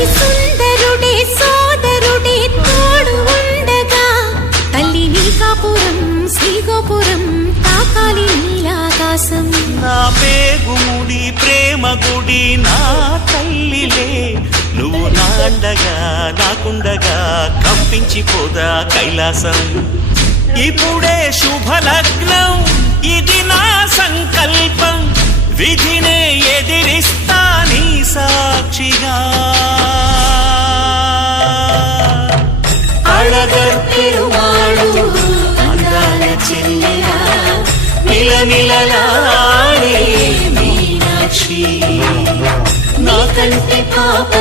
అతి సుందరుడే సోదరుడే తోడు ఉండగా తల్లి నీకాపురం శ్రీగోపురం తాకాలి నీలాకాశం. నా పేగుముడి ప్రేమ గుడి నా తల్లిలే, నువ్వు నాండగా నాకుండగా కంపించిపోదా కైలాసం. ఇప్పుడే శుభలగ్నం ఇది నా సంకల్పం, విధినే ఎదిరిస్తా నీ సాక్షిగా. అళగర్ పెరుమాళు అందాల చెల్లెలా నిలనిలలాడే మీనాక్షి, నాకంటే పాప